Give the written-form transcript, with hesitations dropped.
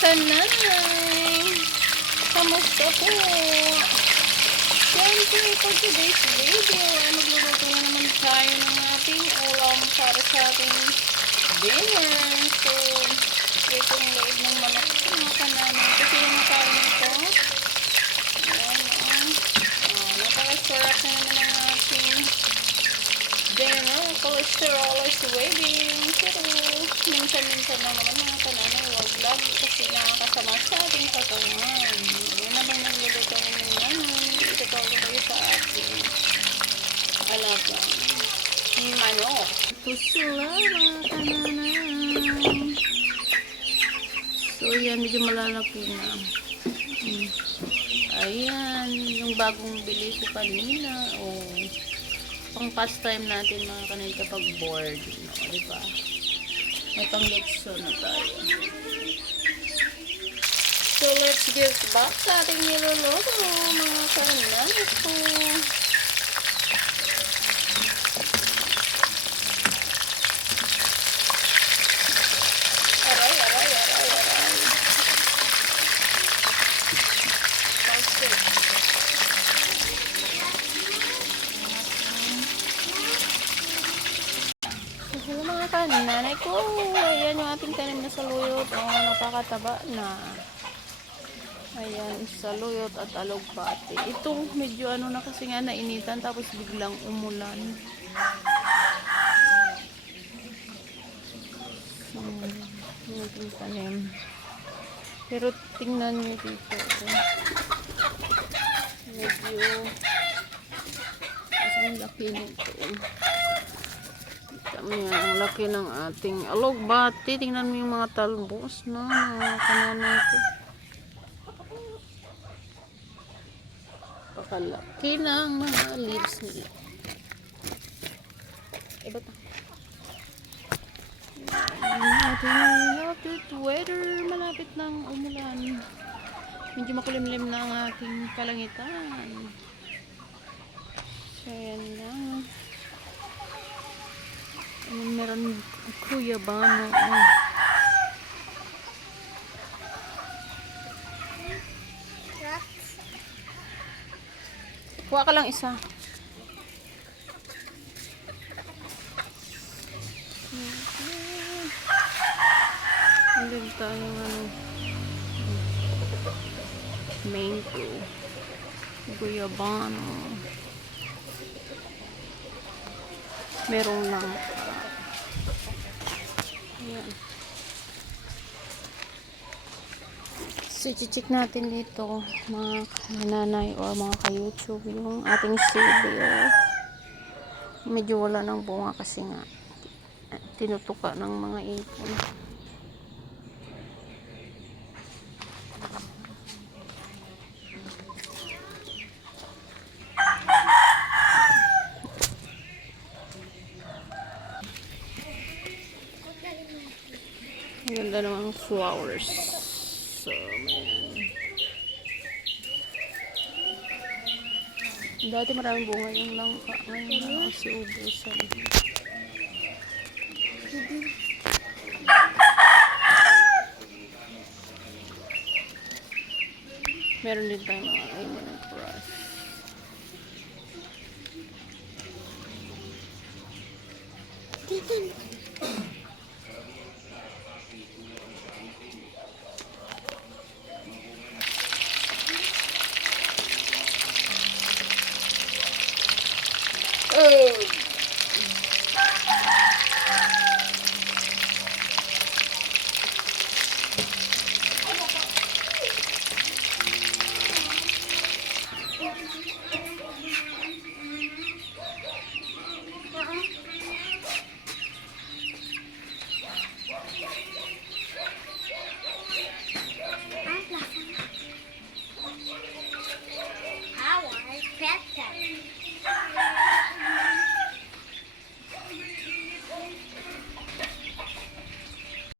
kanay! Kamusta po? Siyempre, for today's video, ay magluluto na naman tayo ng ating ulam para sa ating dinner. So, itong leeg ng manok ko mga kananay. Kasi yung makain ito, ayan, napaka-sarap na naman ang ating dinner. Cholesterol is waving. Pero, minsan-minsan lang naman mga kananay, wag lang kasi nakakasama sa ating katawan. Yan naman nagluluto ng namin. Ito po kayo sa ating alagang manok. Ito sila mga kananay. So, yan, medyo malalaki na. Ayan, yung bagong bili ko kanina. Pang pastime natin mga kanay kapag bored. No, diba? May pang-lekson na tayo. So, let's get back sa ating niluluto mga kanay ko. Aray. Hello mga kananay ko. Ayan yung ating tanim na saluyot. Napakataba na. Ayan, saluyot at alugbati. Ito medyo na kasi nga nainitan tapos biglang umulan. Yung ating tanim. Pero tingnan nyo dito. Medyo ang laki nito. Ang laki ng ating alugbati. Tingnan mo yung mga talbos na mga kananay ko. Pakalaki ng mga leaves nila. Ba't ating weather, malapit ng umulan. Medyo makulimlim na ang ating kalangitan. So, yan lang. Meron kuya ba kuha ka lang isa. Andun tayo mango, guyabano, merong lang. Ayan. So, i-check natin dito mga nanay o mga ka-YouTube yung ating sili. Medyo wala ng bunga kasi nga tinutuka ng mga ipon. Ganda naman ng flowers. So, ayan. Dati maraming bunga yung langka. Ngayon kasi ubusan. Meron din tayong mga lemongrass.